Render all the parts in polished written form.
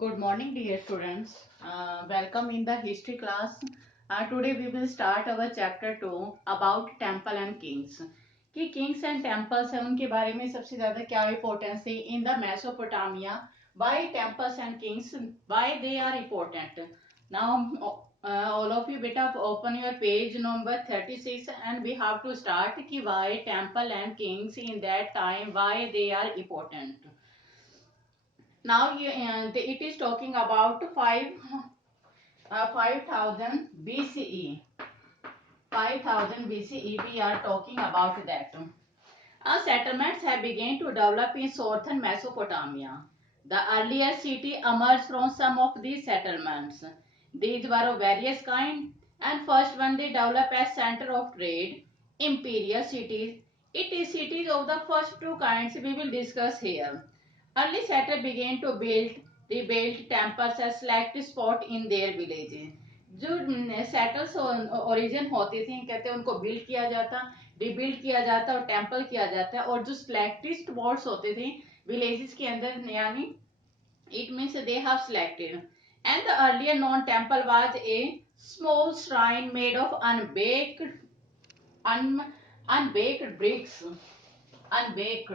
Good morning, dear students. Welcome in the history class. Today we will start our chapter 2 about temple and kings. कि kings and temples है उनके बारे में सबसे ज्यादा क्या importance थी in the Mesopotamia. Why temples and kings? Why they are important? Now all of you beta open your page number 36 and we have to start कि why temple and kings in that time why they are important. Now it is talking about 5000 BCE. 5000 BCE we are talking about that. Settlements have begun to develop in southern Mesopotamia. The earliest city emerged from some of these settlements. These were of various kinds, and first one they developed as center of trade, imperial cities. It is cities of the first two kinds we will discuss here. Early settlers began to rebuild temples as select spot in their villages. जो settles origin होती थी कहते हैं उनको build किया जाता, rebuild किया जाता और टेम्पल किया जाता है, और जो सिलेक्टेड स्पॉट्स होते थे विलेजेस के अंदर यानी it means they have selected. And the earlier known temple was a small shrine made of unbaked bricks. Unbaked.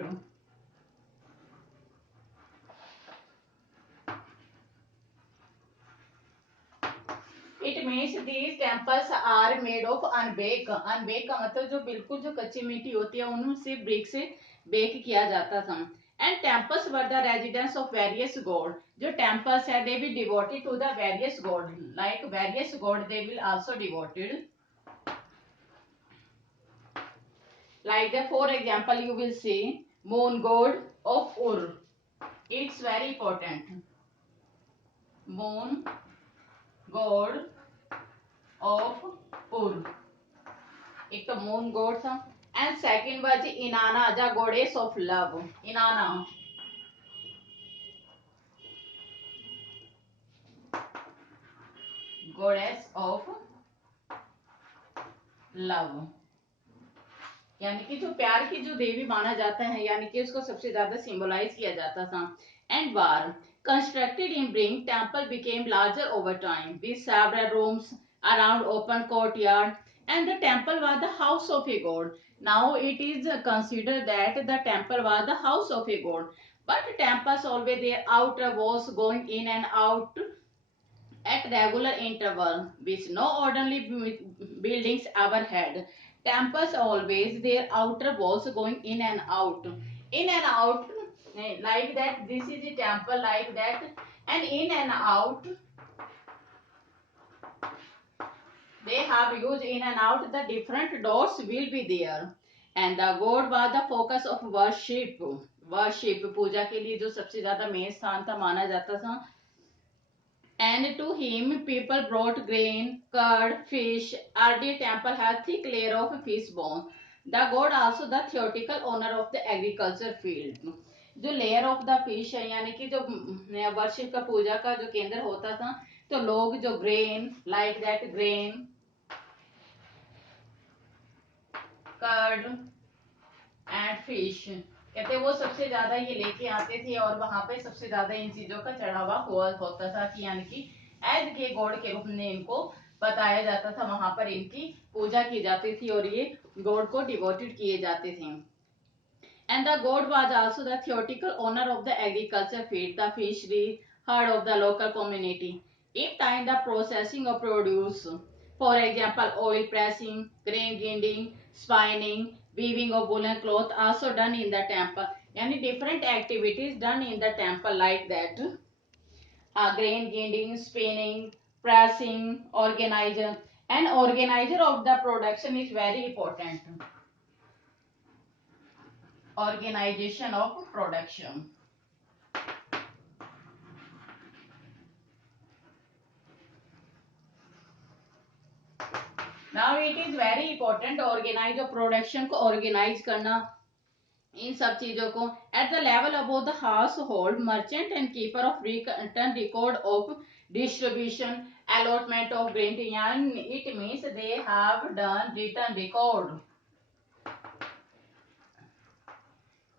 It means these temples are made of unbaked. Unbaked का मतलब जो बिल्कुल जो कच्ची मिट्टी होती है उनसे ब्रिक से बेक किया जाता था. And temples were the residence of various god. जो temples है they will devoted to the various god. Like various god they will also devoted. Like the for example you will see moon god of Ur. It's very important. Moon god of Ur. एक तो moon God था and second was इनाना the goddess of love. इनाना goddess of love, यानी कि जो प्यार की जो देवी माना जाता है, यानी कि उसको सबसे ज्यादा सिंबलाइज किया जाता था. And war constructed in bring temple became larger over time with several rooms around open courtyard and the temple was the house of a god. Now it is considered that the temple was the house of a god, but temples always their outer walls going in and out at regular interval, which no ordinary buildings ever had. Temples always their outer walls going in and out, like that. This is a temple like that, and in and out they have used in and out the different doors will be there. And the god was the focus of worship पूजा के लिए जो सबसे ज्यादा main स्थान था माना जाता था. And to him people brought grain, curd, fish. Early temple had thick layer of fish bone. The god also the theoretical owner of the agriculture field. जो लेयर ऑफ द फिश है यानी कि जो वर्शिप का पूजा का जो केंद्र होता था, तो लोग जो grain like that grain, curd and fish कहते वो सबसे ज्यादा ये लेके आते थे और वहां पे सबसे ज्यादा इन चीजों का चढ़ावा हुआ होता था कि यानी कि एज के गॉड के रूप में इनको बताया जाता था, वहां पर इनकी पूजा की जाती थी और ये गॉड को डिवोटेड किए जाते थे. And the God was also the theoretical owner of the agriculture field, the fishery heard of the local community. In time the processing of produce, for example oil pressing, grain grinding, spinning, weaving of woolen cloth also done in the temple. Yani different activities done in the temple like that. Grain grinding, spinning, pressing, organizer. And organizer of the production is very important. Organization of production. Now it is very important organize of production को organize करना इन सब चीजों को. At the level above the household merchant and keeper of return record of distribution allotment of grain. यानी it means they have done return record.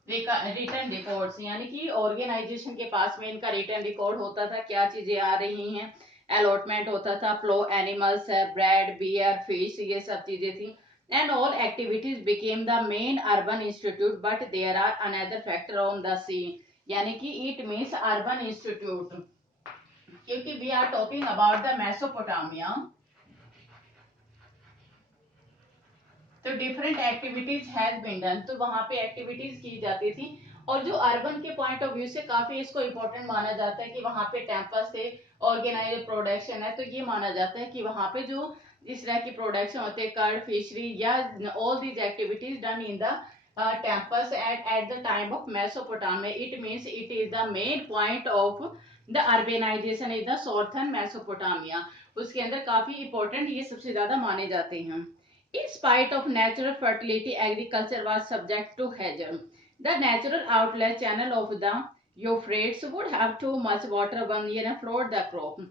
Return records, यानी कि organisation के पास में इनका रिटर्न रिकॉर्ड होता था, क्या चीजें आ रही हैं, अलॉटमेंट होता था, फ्लो एनिमल्स है, ब्रेड बियर फिश, ये सब चीजें थी। And all activities became the main urban institute but there are another factor on the sea, यानी कि इट मीन्स अर्बन इंस्टीट्यूट, क्योंकि we are talking about the Mesopotamia, तो different activities has been done, तो वहां पे activities की जाती थी। और जो अर्बन के पॉइंट ऑफ व्यू से काफी इसको इम्पोर्टेंट माना जाता है कि वहां पे टेम्पस से ऑर्गेनाइज प्रोडक्शन है, तो ये माना जाता है कि वहां पे जो इस तरह की प्रोडक्शन होते हैं, कर्ड फिशरी या all these activities done in the temples at the time of Mesopotamia, it means it is the main point of the urbanization in the southern Mesopotamia, उसके अंदर काफी इंपॉर्टेंट ये सबसे ज्यादा माने जाते हैं। In spite of natural fertility, agriculture was subject to hazard. The natural outlet channel of the Euphrates would have too much water one year and flood the crop.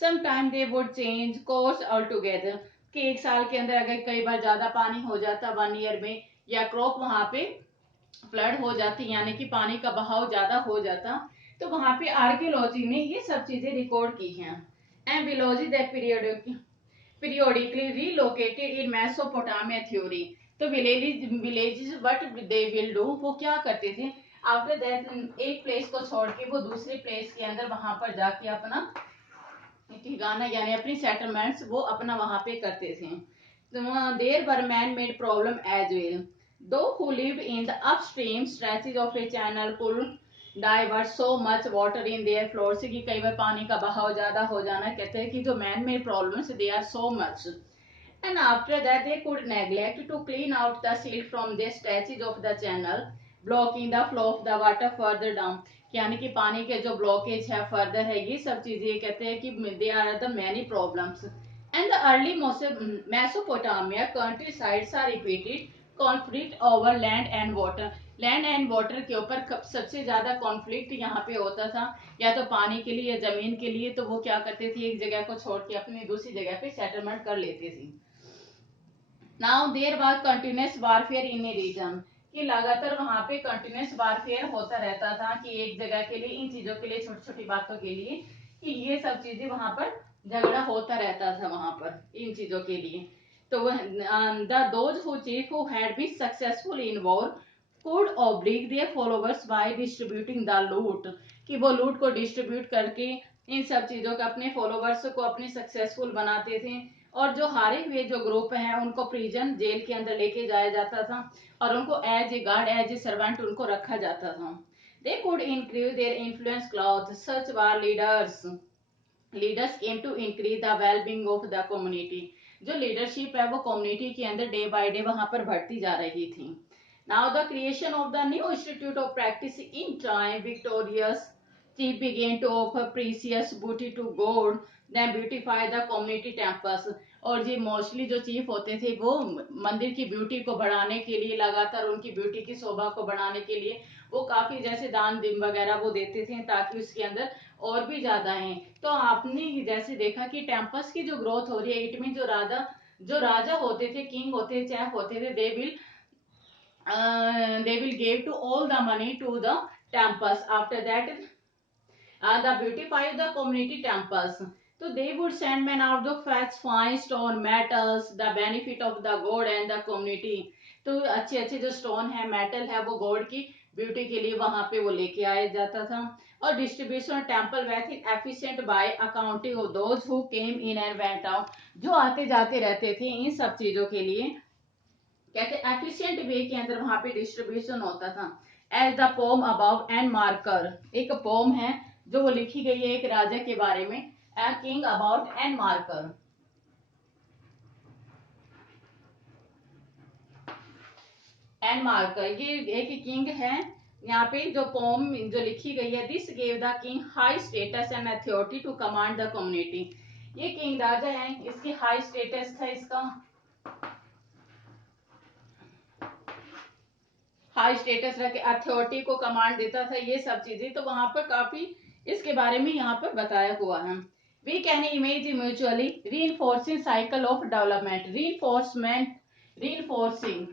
Sometimes they would change course altogether. कि एक साल के अंदर अगर कई बार ज्यादा पानी हो जाता 1 ईयर में, या क्रॉप वहां पे फ्लड हो जाती, यानी कि पानी का बहाव ज्यादा हो जाता, तो वहां पे आर्कियोलॉजी ने ये सब चीजें रिकॉर्ड की हैं। एंड बिलोजी the period periodically relocated in Mesopotamia theory, तो villages what they will do, वो क्या करते थे, आफ्टर दैट एक प्लेस को छोड़ के वो दूसरे प्लेस के अंदर वहां पर जाके अपना ठिकाना यानी अपनी सेटलमेंट्स वो अपना वहां पे करते थे। There were man made problem as well, those who live in the upstream stretches of a channel could divert so much water in their floor, से कि कई बार पानी का बहाव ज्यादा हो जाना, कहते हैं कि जो man made problems they are so much, and after that they could neglect to clean out the silt from the stretches of the channel, blocking the flow of the water further down, यानी कि पानी के जो blockage है further है, ये सब चीजें कहते हैं कि they are the many problems. And the early Mesopotamia country sides are repeated conflict over land and water, land and water के ऊपर सबसे ज्यादा कॉन्फ्लिक्ट यहाँ पे होता था, या तो पानी के लिए या जमीन के लिए, तो वो क्या करते थे एक जगह को छोड़ के अपनी दूसरी जगह पे सेटलमेंट कर लेते थे। Now there was continuous warfare in a region, कि लगातार वहां पे कंटिन्यूस वारफेयर होता रहता था, कि एक जगह के लिए इन चीजों के लिए छोटी छोटी बातों के लिए, कि ये सब चीजें वहां पर झगड़ा होता रहता था वहां पर इन चीजों के लिए। तो the those who chief who had been successful in war could oblige their followers by distributing the loot, कि वो लूट को डिस्ट्रीब्यूट करके इन सब चीजों का अपने फॉलोवर्स को अपने सक्सेसफुल बनाते थे। और जो हारे हुए जो ग्रुप हैं उनको प्रिजन जेल के अंदर लेके जाया जाता था, और उनको as a guard as a servant उनको रखा जाता था। They could increase their influence cloth such war leaders came to increase the wellbeing of the community, जो लीडरशिप है वो कम्युनिटी के अंदर डे बाय डे वहां पर बढ़ती जा रही थी। Now the creation of the new institute of practice in time victorious chief began to offer precious booty to God, then beautify the community temples, और जी मोस्टली जो चीफ होते थे वो मंदिर की ब्यूटी को बढ़ाने के लिए, लगातार उनकी ब्यूटी की शोभा को बढ़ाने के लिए वो काफी जैसे दान दिन वगैरह वो देते थे, ताकि उसके अंदर और भी ज्यादा है। तो आपने जैसे देखा कि टेम्पल्स की जो ग्रोथ हो रही है, इट मीन जो राजा होते थे, किंग होते थे, चैफ होते थे, they will give to all the money to the temples. After that, the beautify the community temples. So they would send men out to fetch fine stone metals, the benefit of the god and the community. तो अच्छे अच्छे जो stone है, metal है, वो God की beauty के लिए वहां पे वो लेके आया जाता था। और distribution temple wealth efficient by accounting of those who came in and went out, जो आते जाते रहते थे इन सब चीजों के लिए, कहते एफिशिएंट वे के अंदर वहां पे डिस्ट्रीब्यूशन होता था। As the poem above and marker, एक पोम है जो वो लिखी गई है एक राजा के बारे में, king about and marker. And marker ये एक किंग है, यहाँ पे जो पोम जो लिखी गई है, this gave the king high status and authority to command the community, ये किंग राजा है, इसकी हाई स्टेटस था, इसका हाई स्टेटस रख के अथॉरिटी को कमांड देता था, ये सब चीजें तो वहां पर काफी इसके बारे में यहाँ पर बताया हुआ है। We can image mutually reinforcing cycle of development, reinforcing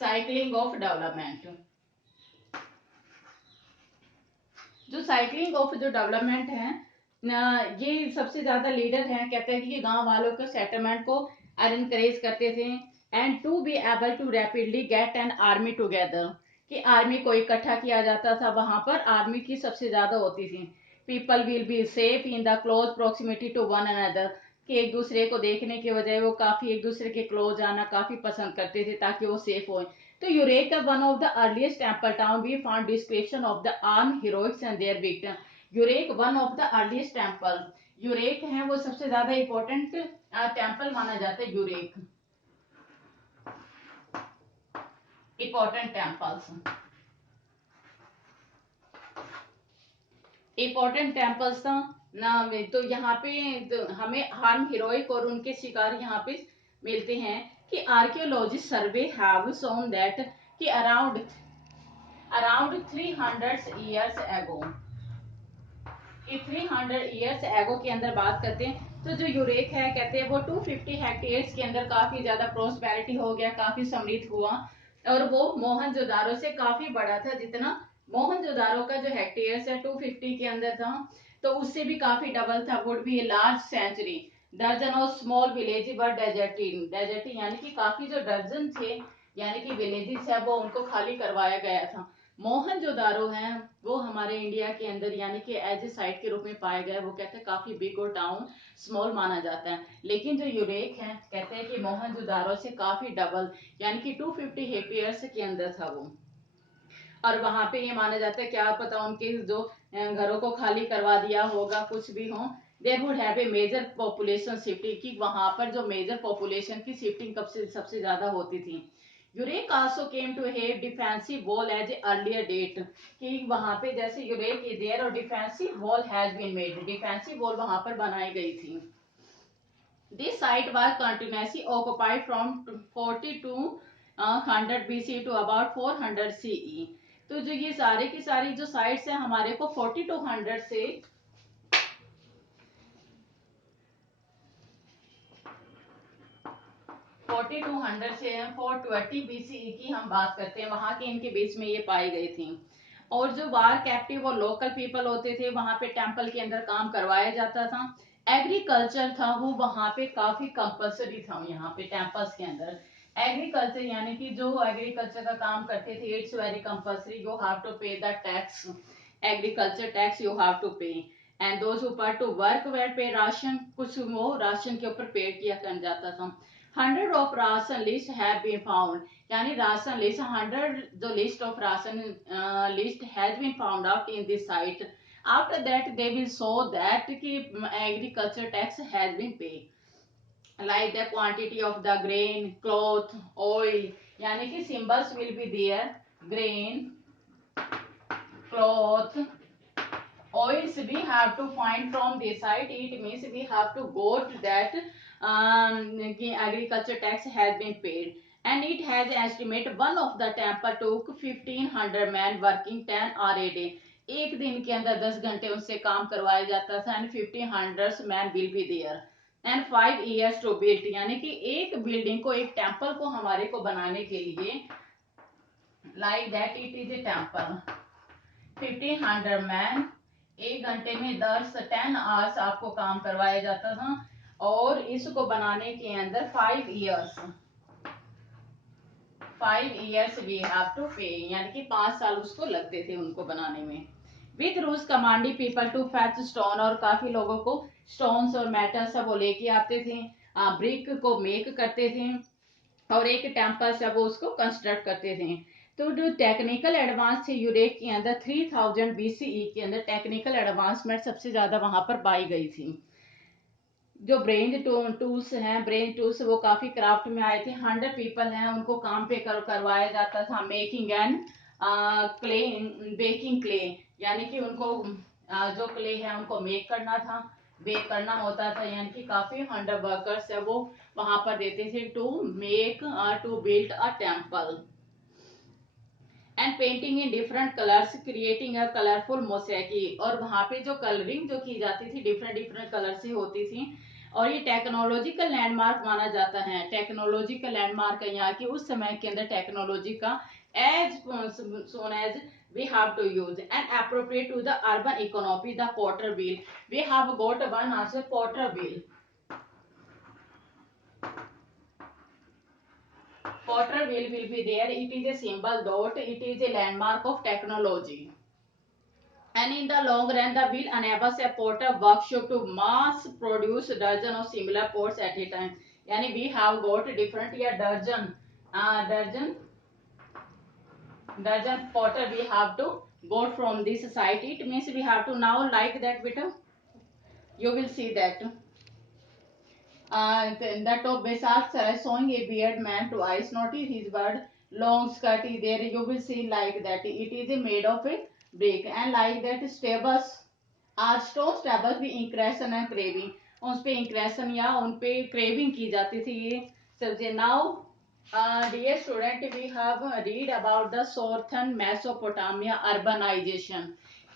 cycling of development. जो साइक्लिंग ऑफ जो डेवलपमेंट है ये सबसे ज्यादा लीडर हैं, कहते हैं कि गांव वालों को सेटलमेंट को एनकरेज करते थे and to be able to rapidly get an army together, कि आर्मी को इकट्ठा किया जाता था। वहां पर आर्मी की सबसे ज्यादा होती थी। People will be safe in the close proximity to one another, कि एक दूसरे को देखने के बजाय वो काफी एक दूसरे के क्लोज आना काफी पसंद करते थे ताकि वो सेफ हो। तो Uruk one of the earliest temple town we found description of the arm heroics and their victim. Uruk one of the earliest temple, Uruk है वो सबसे ज्यादा इंपॉर्टेंट टेम्पल माना जाता है। Uruk important temples, important temples था ना। तो यहाँ पे तो हमें हार्म हीरोइक और उनके शिकार यहाँ पे मिलते हैं कि archaeologist survey have shown that कि अराउंड 300 इयर्स एगो, कि 300 इयर्स एगो के अंदर बात करते हैं तो जो यूरेक है कहते हैं वो 250 हेक्टेयर्स के अंदर काफी ज्यादा प्रोस्पेरिटी हो गया, काफी समृद्ध हुआ और वो मोहनजोदारो से काफी बड़ा था। जितना मोहनजोदारो का जो हेक्टेयर्स है 250 के अंदर था, तो उससे भी काफी डबल था। Would be a large century, dozen of small village were deserting, deserting यानी कि काफी जो दर्जन थे यानी कि विलेजेस है वो उनको खाली करवाया गया था। मोहनजोदारो है वो हमारे इंडिया के अंदर यानी कि एज ए साइट के रूप में पाया गया। वो कहते हैं काफी बिग और टाउन स्मॉल माना जाता है, लेकिन जो यूरेक है कहते हैं कि मोहनजोदारो से काफी डबल यानी कि 250 हेक्टेयर्स के अंदर था वो। और वहां पे ये माना जाता है क्या पता उनके जो घरों को खाली करवा दिया होगा, कुछ भी हो। There would have a major population shifting, कि वहां पर जो मेजर पॉपुलेशन की शिफ्टिंग कब से सबसे ज्यादा होती थी। Uruk also came to have defensive wall as a earlier date, कि वहां पे जैसे यूरेक इज देयर और defensive wall has been made, defensive wall वहां पर बनाई गई थी। This site was continuously occupied from 4200 BC to about 400 CE। तो जो ये सारे की सारी जो साइट्स है हमारे को 4200 से 4200 से 420 BCE की हम बात करते हैं, वहां के इनके बीच में ये पाई गई थी। और जो वार कैप्टिव और लोकल पीपल होते थे वहां पे टेम्पल के अंदर काम करवाया जाता था। एग्रीकल्चर था वो वहां पे काफी कंपल्सरी था। यहाँ पे टेम्पल्स के अंदर एग्रीकल्चर यानी कि जो एग्रीकल्चर का काम करते थे it's very compulsory, you have to pay the tax, agriculture tax you have to pay. And those ऊपर to work were pay ration, कुछ वो राशन के ऊपर पेड किया कर जाता था। 100 of ration list have been found, यानी राशन लिस्ट 100 जो list of ration list has been found out in this site. After that they will show that कि agriculture tax has been paid, like the quantity of the grain, cloth, oil, यानी कि symbols will be there, grain, cloth, oils we have to find from this side. It means we have to go to that agriculture tax has been paid and it has estimate one of the temple took 1500 men working 10 hour a day। एक दिन के अंदर 10 घंटे उनसे काम करवाया जाता था and 1500 man will be there and 5 years to build, यानी कि एक बिल्डिंग को एक टेम्पल को हमारे को बनाने के लिए like that it is a temple 1500 man, एक घंटे में 10 आवर्स आपको काम करवाया जाता था और इसको बनाने के अंदर 5 years वी हैव टू पे, यानी कि 5 साल उसको लगते थे उनको बनाने में। With rules commanding people to fetch stone, और काफी लोगों को स्टोन्स और मेटल सब वो लेके आते थे, ब्रिक को मेक करते थे और एक टेम्पल सब वो उसको कंस्ट्रक्ट करते थे। तो जो टेक्निकल एडवांस थे यूरेक के अंदर 3000 BCE के अंदर टेक्निकल एडवांसमेंट सबसे ज्यादा वहां पर पाई गई थी। जो ब्रेन टूल्स हैं, ब्रेन टूल्स वो काफी क्राफ्ट में आए थे। 100 पीपल हैं उनको काम पे करवाया जाता था। Making and clay, baking clay, यानी कि उनको जो क्ले है उनको मेक करना था, बेक करना होता था, यानी कि काफी 100 वर्कर्स है वो वहां पर देते थे to make to build a temple and painting in different colours creating a colourful mosaic. और वहां पे जो कलरिंग जो की जाती थी डिफरेंट डिफरेंट कलर से होती थी और ये टेक्नोलॉजिकल लैंडमार्क माना जाता है। टेक्नोलॉजिकल लैंडमार्क है यहाँ की उस समय के अंदर टेक्नोलॉजी का as soon as we have to use and appropriate to the urban economy the potter wheel. We have got one answer, potter wheel. Potter wheel will be there. It is a symbol dot. It is a landmark of technology. And in the long run, the wheel enables a potter workshop to mass produce dozen of similar pots at a time. Yani we have got different here dozen potter we have to go from this site. It means we have to now like that beta. You will see that. In the top Besal showing a beard man to ice. Notice his bird long skirt is there. You will see like that. It is made of a brick and like that stables are stone stables भी incretion and craving. उस पे incretion या उन पे craving की जाती थी ये सब्जी. Now dear student, we have read about the southern Mesopotamia urbanization.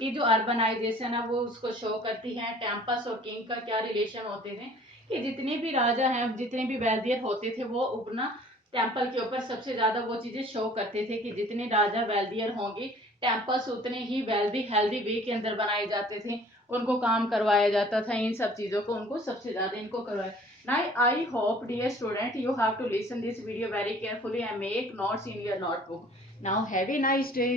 ये जो अर्बनाइजेशन है वो उसको शो करती है. टेम्पस और किंग का क्या रिलेशन होते थे कि जितने भी राजा हैं जितने भी वेल्दियर होते थे वो अपना टेम्पल के ऊपर सबसे ज्यादा वो चीजें शो करते थे कि जितने राजा वेल्दियर होंगे टेम्पल्स उतने ही वेल्दी हेल्दी वे के अंदर बनाए जाते थे. उनको काम करवाया जाता था. इन सब चीजों को उनको सबसे ज्यादा इनको करवाया. Now I hope dear student you have to listen this video very carefully and make notes in your notebook. Now have a nice day.